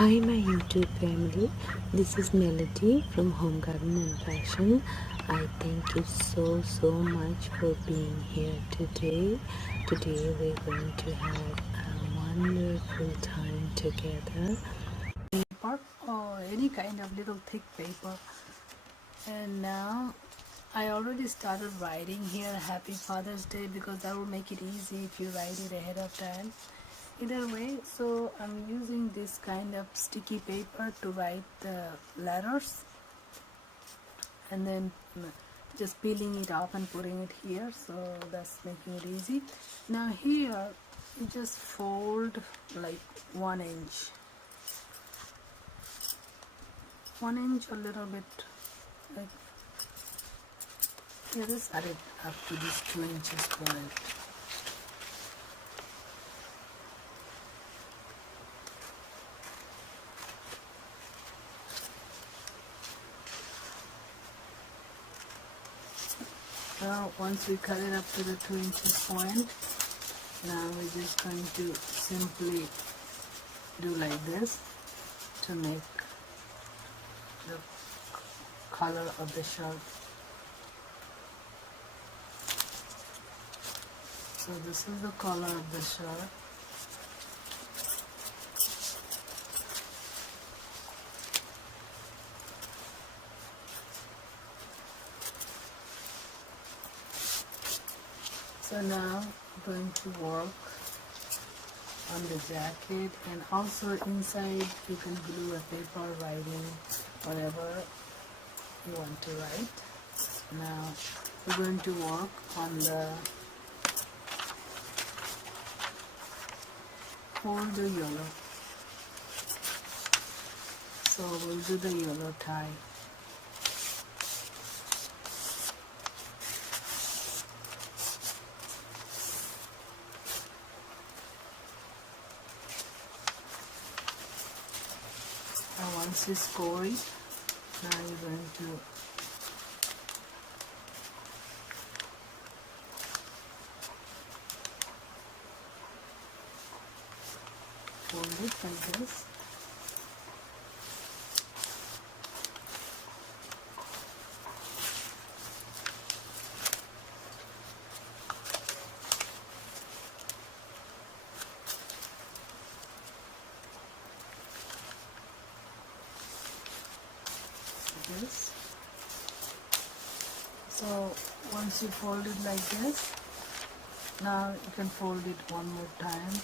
Hi my YouTube family, this is Melody from Home Garden and Fashion. I thank you so much for being here today. Today we're going to have a wonderful time together. Paper or any kind of little thick paper. And now I already started writing here Happy Father's Day because that will make it easy if you write it ahead of time. Either way, so I'm using this kind of sticky paper to write the letters and then just peeling it off and putting it here, so that's making it easy. Now here you just fold like 1 inch, 1 inch, a little bit like here. This add it up to this 2 inches point. Now once we cut it up to the 2 inches point, now we're just going to simply do like this to make the color of the shirt. So this is the color of the shirt. So now I'm going to work on the jacket, and also inside you can glue a paper writing whatever you want to write. Now we're going to work on the yellow. So we'll do the yellow tie. Now once you score it, now you're going to fold it like this. This. So once you fold it like this, now you can fold it one more time.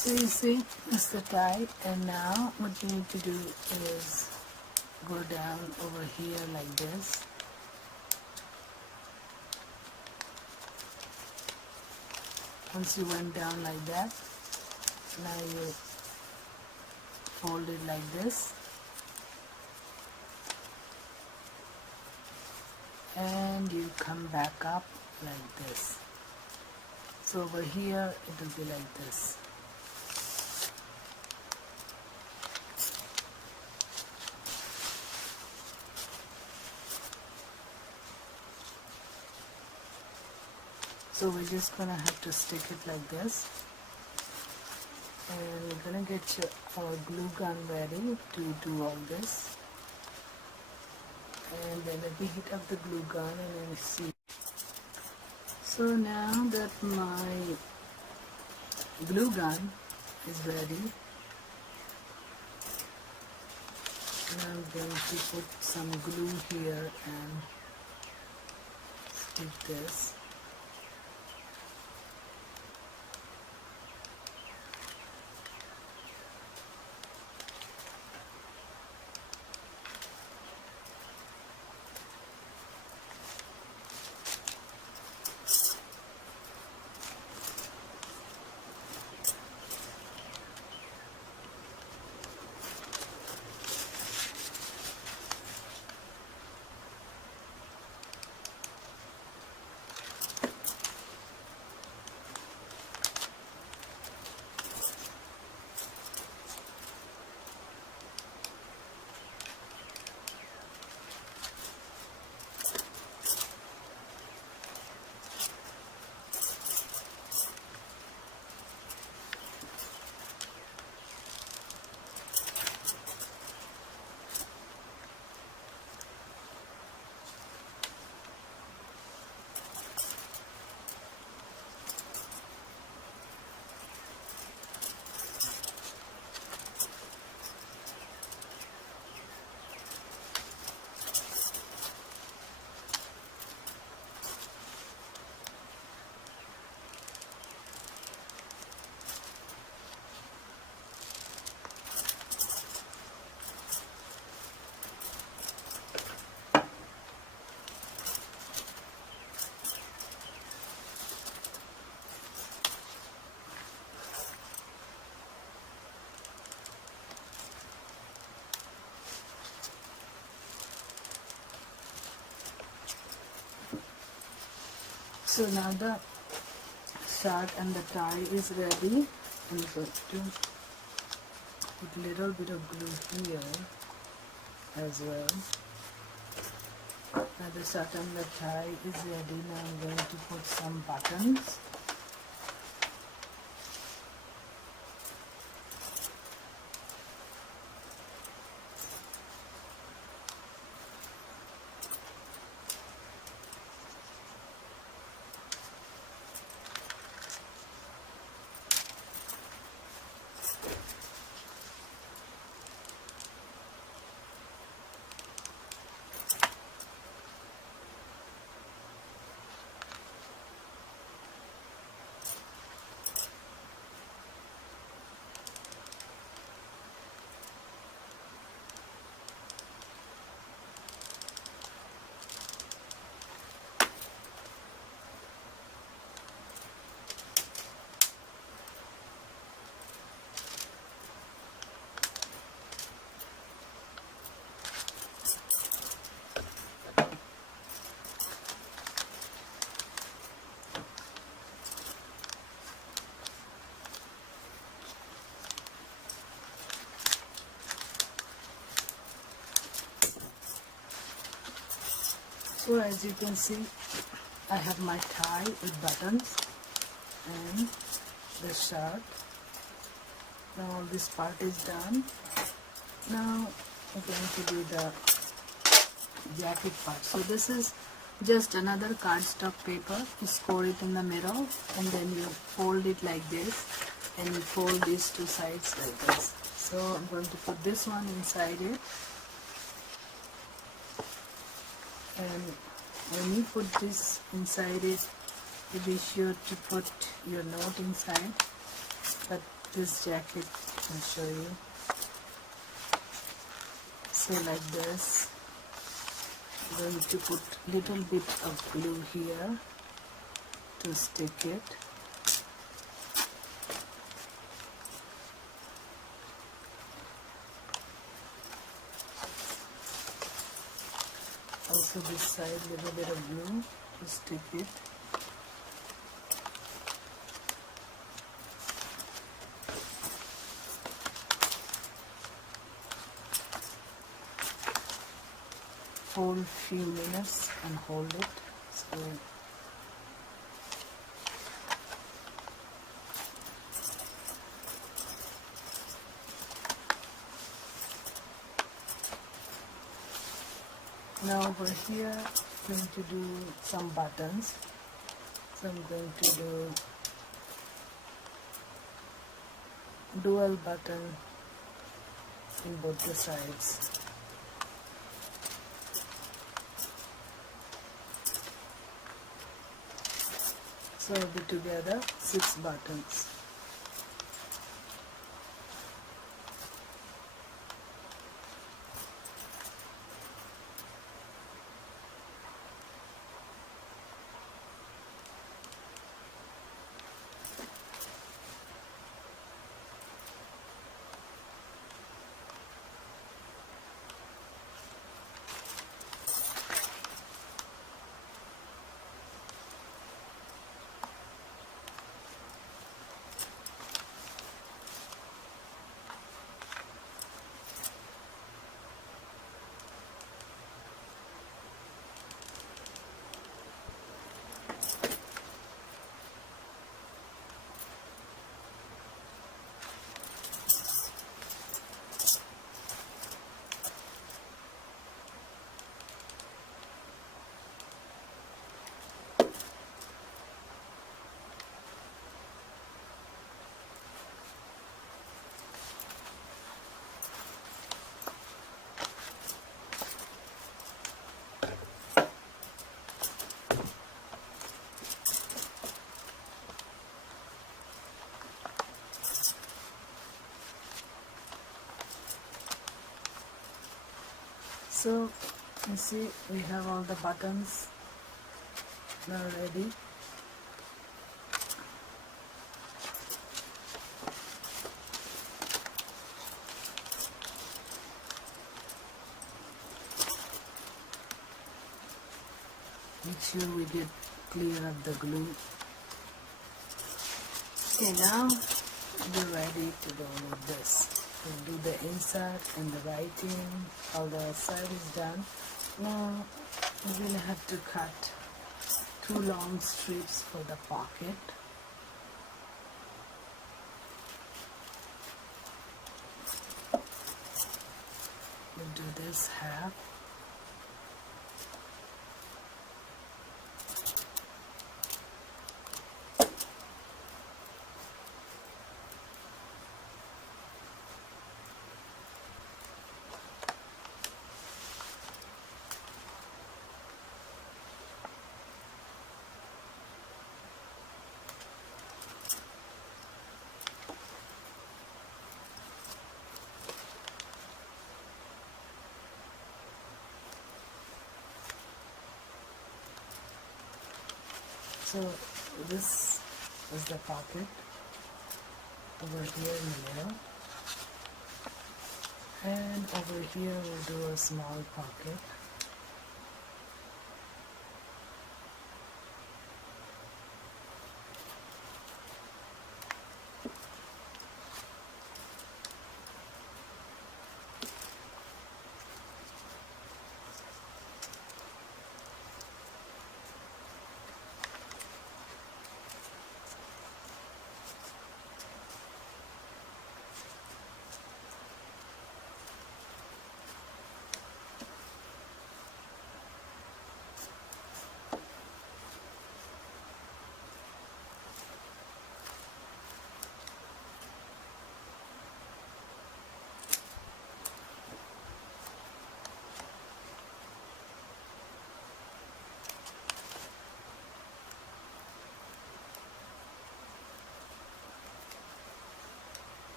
So you see, that's the tie, and now what you need to do is go down over here like this. Once you went down like that, now you fold it like this, and you come back up like this. So over here it will be like this. So we're just gonna have to stick it like this, and we're gonna get our glue gun ready to do all this. And then let me heat up the glue gun and then see. So now that my glue gun is ready, and I'm going to put some glue here and stick this. So now the shirt and the tie is ready. I'm going to put a little bit of glue here as well. Now the shirt and the tie is ready. Now I'm going to put some buttons. So as you can see, I have my tie with buttons and the shirt. Now this part is done. Now I'm going to do the jacket part. So this is just another cardstock paper. You score it in the middle and then you fold it like this and you fold these two sides like this. So I'm going to put this one inside it. And when you put this inside it, you be sure to put your note inside. But this jacket, I'll show you. So like this, I'm going to put little bit of glue here to stick it. Also this side, little bit of glue to stick it. Hold few minutes and hold it. So now over here I'm going to do some buttons. So I'm going to do dual button in both the sides. So I'll be together 6 buttons. So you see we have all the buttons now ready. Make sure we get clear up the glue. Okay, now we're ready to go with this. We'll do the insert and the writing. All the side is done. Now we're gonna have to cut 2 long strips for the pocket. We'll do this half. So this is the pocket over here in the middle, and over here we'll do a small pocket.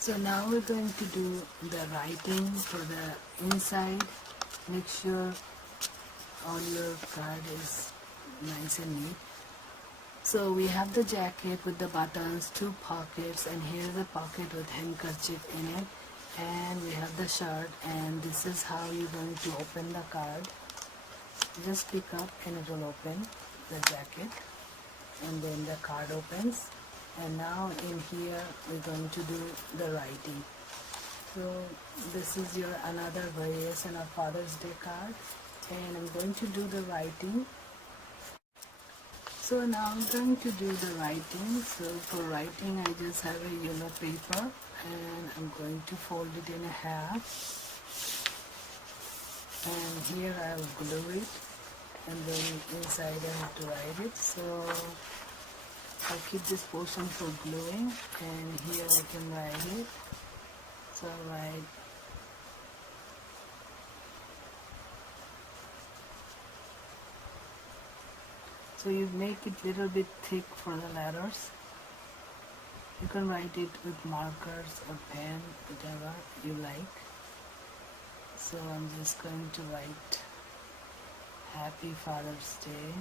So now we're going to do the writing for the inside. Make sure all your card is nice and neat. So we have the jacket with the buttons, 2 pockets, and here's a pocket with handkerchief in it. And we have the shirt, and this is how you're going to open the card. Just pick up and it will open the jacket, and then the card opens. And now in here we're going to do the writing. So this is your another variation of Father's Day card, and I'm going to do the writing. So now I'm going to do the writing. So for writing I just have a yellow paper, and I'm going to fold it in half, and here I'll glue it, and then inside I have to write it. So I'll keep this portion for gluing, and here I can write it. So I'll write so you make it little bit thick for the letters. You can write it with markers or pen, whatever you like. So I'm just going to write Happy Father's Day.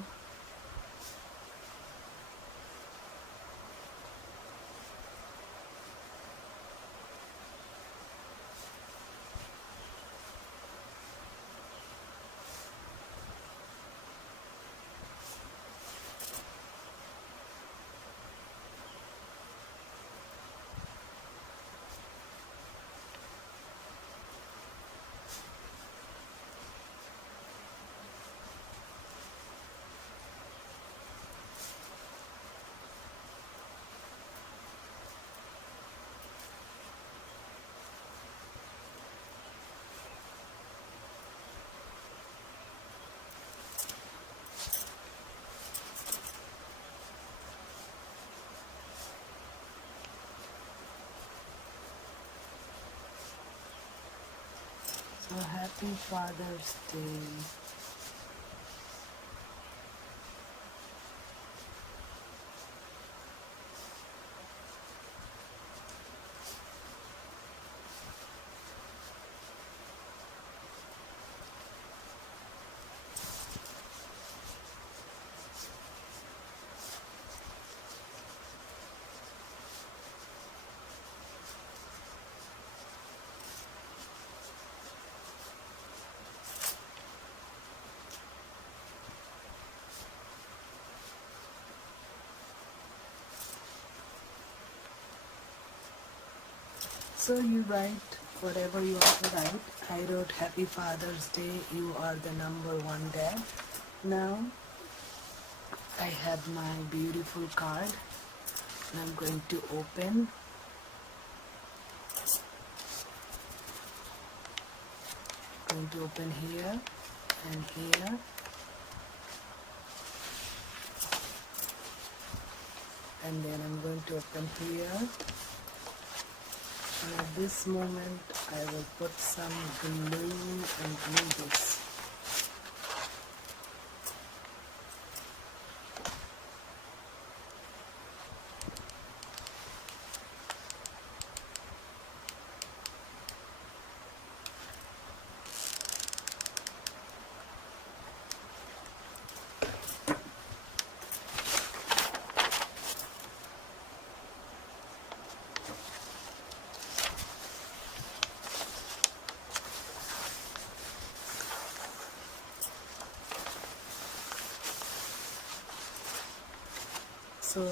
So happy Father's Day. So you write whatever you want to write. I wrote Happy Father's Day, you are the number one dad. Now I have my beautiful card and I'm going to open. I'm going to open here and here. And then I'm going to open here. And at this moment I will put some glue and glue this. So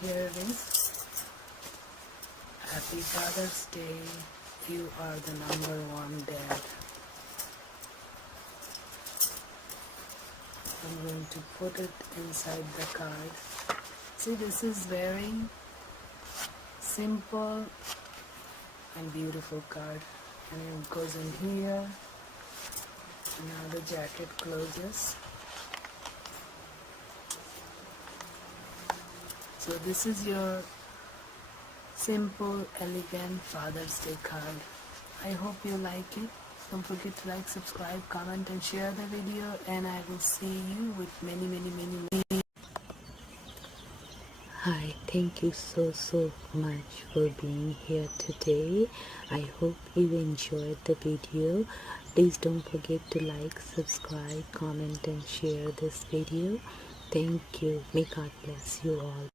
here it is. Happy Father's Day, you are the number one dad. I'm going to put it inside the card. See, this is very simple and beautiful card. And it goes in here. And now the jacket closes. So this is your simple, elegant Father's Day card. I hope you like it. Don't forget to like, subscribe, comment and share the video, and I will see you with many. Hi, thank you so much for being here today. I hope you enjoyed the video. Please don't forget to like, subscribe, comment and share this video. Thank you. May God bless you all.